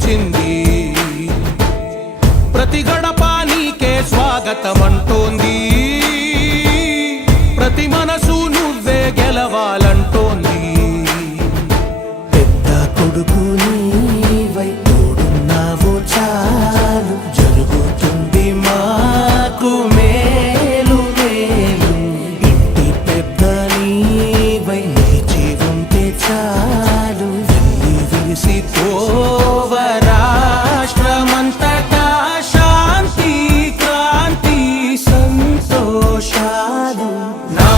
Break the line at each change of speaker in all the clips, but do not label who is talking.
నిన్నే పిలిచింది ప్రతి గడప నీకే స్వాగతం అంటోంది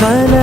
கல